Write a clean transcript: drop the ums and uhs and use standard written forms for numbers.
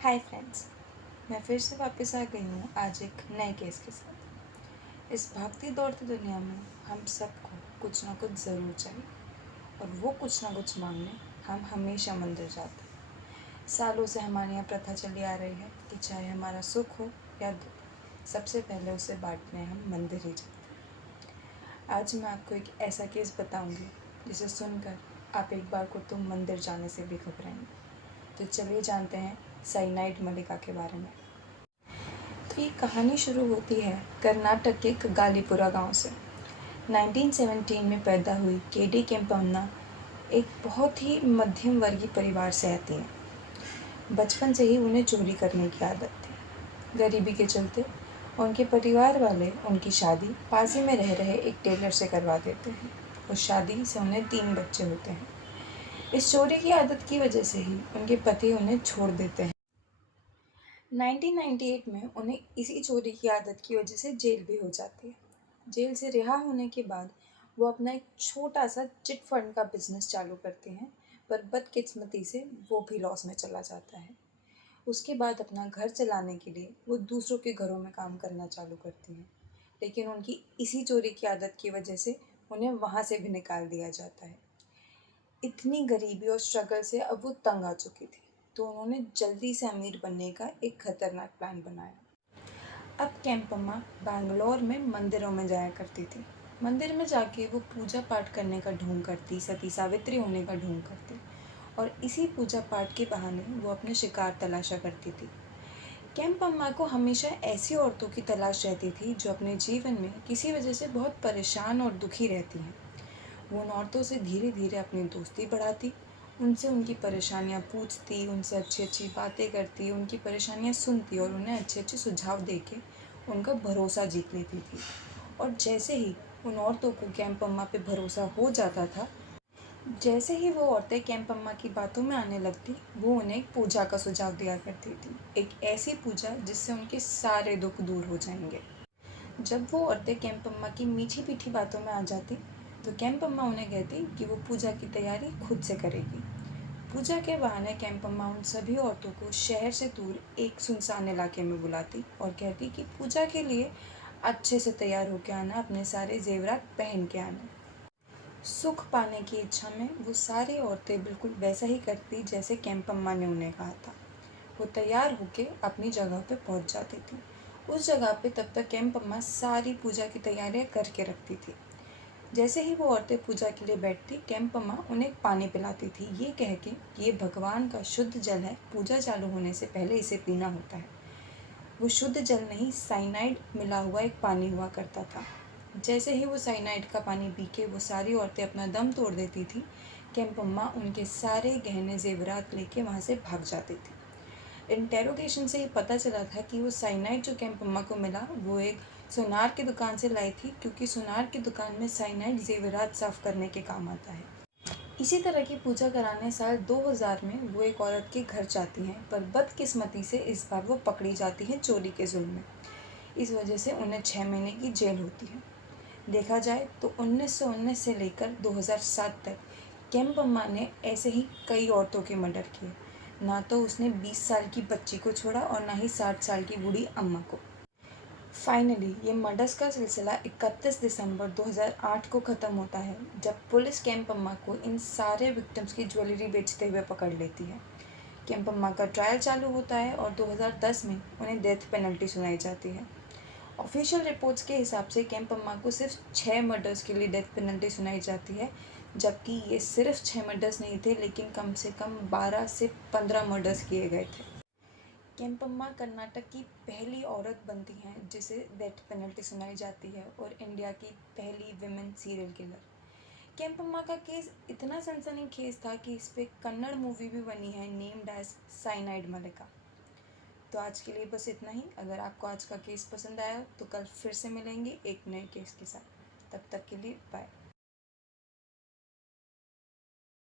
Hi friends. मैं फिर से वापस आ गई हूँ आज एक नए केस के साथ। इस भागती दौड़ती दुनिया में हम सबको कुछ ना कुछ ज़रूर चाहिए, और वो कुछ ना कुछ मांगने हम हमेशा मंदिर जाते हैं। सालों से हमारे यहाँ प्रथा चली आ रही है कि चाहे हमारा सुख हो या दुख, सबसे पहले उसे बांटने हम मंदिर ही जाते हैं। आज मैं आपको एक ऐसा केस बताऊँगी जिसे सुनकर आप एक बार को तो मंदिर जाने से भी घबराएंगे। तो चलिए जानते हैं साइनाइड मल्लिका के बारे में। तो ये कहानी शुरू होती है कर्नाटक के कगालीपुरा गांव से। 1917 में पैदा हुई केडी केम्पम्मा एक बहुत ही मध्यम वर्गीय परिवार से आती हैं। बचपन से ही उन्हें चोरी करने की आदत थी। गरीबी के चलते उनके परिवार वाले उनकी शादी पास ही में रह रहे एक टेलर से करवा देते हैं। उस शादी से उन्हें 3 बच्चे होते हैं। इस चोरी की आदत की वजह से ही उनके पति उन्हें छोड़ देते हैं। 1998 में उन्हें इसी चोरी की आदत की वजह से जेल भी हो जाती है। जेल से रिहा होने के बाद वो अपना एक छोटा सा चिट फंड का बिजनेस चालू करते हैं, पर बदकिस्मती से वो भी लॉस में चला जाता है। उसके बाद अपना घर चलाने के लिए वो दूसरों के घरों में काम करना चालू करती हैं, लेकिन उनकी इसी चोरी की आदत की वजह से उन्हें वहाँ से भी निकाल दिया जाता है। इतनी गरीबी और स्ट्रगल से अब वो तंग आ चुकी थी, तो उन्होंने जल्दी से अमीर बनने का एक खतरनाक प्लान बनाया। अब केम्पम्मा बैंगलोर में मंदिरों में जाया करती थी। मंदिर में जाके वो पूजा पाठ करने का ढोंग करती, सती सावित्री होने का ढोंग करती, और इसी पूजा पाठ के बहाने वो अपने शिकार तलाशा करती थी। केम्पम्मा को हमेशा ऐसी औरतों की तलाश रहती थी जो अपने जीवन में किसी वजह से बहुत परेशान और दुखी रहती हैं। वो उन औरतों से धीरे धीरे अपनी दोस्ती बढ़ाती, उनसे उनकी परेशानियाँ पूछती, उनसे अच्छी अच्छी बातें करती, उनकी परेशानियाँ सुनती और उन्हें अच्छे अच्छे सुझाव दे के उनका भरोसा जीत लेती थी। और जैसे ही उन औरतों को केम्पम्मा पे भरोसा हो जाता था, जैसे ही वो औरतें केम्पम्मा की बातों में आने लगती, वो उन्हें एक पूजा का सुझाव दिया करती थी। एक ऐसी पूजा जिससे उनके सारे दुख दूर हो जाएंगे। जब वो औरतें केम्पम्मा की मीठी मीठी बातों में आ जाती, तो केम्पम्मा उन्हें कहती कि वो पूजा की तैयारी खुद से करेगी। पूजा के बहाने केम्पम्मा उन सभी औरतों को शहर से दूर एक सुनसान इलाके में बुलाती और कहती कि पूजा के लिए अच्छे से तैयार होकर आना, अपने सारे जेवरात पहन के आना। सुख पाने की इच्छा में वो सारी औरतें बिल्कुल वैसा ही करती जैसे केम्पम्मा ने उन्हें कहा था। वो तैयार होके अपनी जगह पे पहुंच जाती थी। उस जगह पे तब तक केम्पम्मा सारी पूजा की तैयारियां करके रखती थी। जैसे ही वो औरतें पूजा के लिए बैठती, केम्पम्मा उन्हें पानी पिलाती थी, ये कह के कि ये भगवान का शुद्ध जल है, पूजा चालू होने से पहले इसे पीना होता है। वो शुद्ध जल नहीं, साइनाइड मिला हुआ एक पानी हुआ करता था। जैसे ही वो साइनाइड का पानी पी के वो सारी औरतें अपना दम तोड़ देती थी, केम्पम्मा उनके सारे गहने जेवरात लेके वहाँ से भाग जाती थी। इंटेरोगेशन से ये पता चला था कि वो साइनाइड जो केम्पम्मा को मिला वो एक सुनार की दुकान से लाई थी, क्योंकि सुनार की दुकान में साइनाइड जेवरात साफ करने के काम आता है। इसी तरह की पूजा कराने साल 2000 में वो एक औरत के घर जाती हैं, पर बदकिस्मती से इस बार वो पकड़ी जाती हैं चोरी के जुल्म में। इस वजह से उन्हें 6 महीने की जेल होती है। देखा जाए तो 1919 से लेकर 2007 तक केम्पम्मा ने ऐसे ही कई औरतों के मर्डर किए। ना तो उसने 20 साल की बच्ची को छोड़ा और ना ही 60 साल की बूढ़ी अम्मा को। फाइनली ये मर्डर्स का सिलसिला 31 दिसंबर 2008 को ख़त्म होता है, जब पुलिस केम्पम्मा को इन सारे विक्टिम्स की ज्वेलरी बेचते हुए पकड़ लेती है। केम्पम्मा का ट्रायल चालू होता है और 2010 में उन्हें डेथ पेनल्टी सुनाई जाती है। ऑफिशियल रिपोर्ट्स के हिसाब से केम्पम्मा को सिर्फ 6 मर्डर्स के लिए डेथ पेनल्टी सुनाई जाती है, जबकि ये सिर्फ 6 मर्डर्स नहीं थे, लेकिन कम से कम 12 से 15 मर्डर्स किए गए थे। केम्पम्मा कर्नाटक की पहली औरत बनती हैं जिसे डेथ पेनल्टी सुनाई जाती है, और इंडिया की पहली विमेन सीरियल किलर। केम्पम्मा का केस इतना सनसनीखेज था कि इस पर कन्नड़ मूवी भी बनी है, नेम्ड एज साइनाइड मल्लिका। तो आज के लिए बस इतना ही। अगर आपको आज का केस पसंद आया तो कल फिर से मिलेंगे एक नए केस के साथ। तब तक के लिए बाय।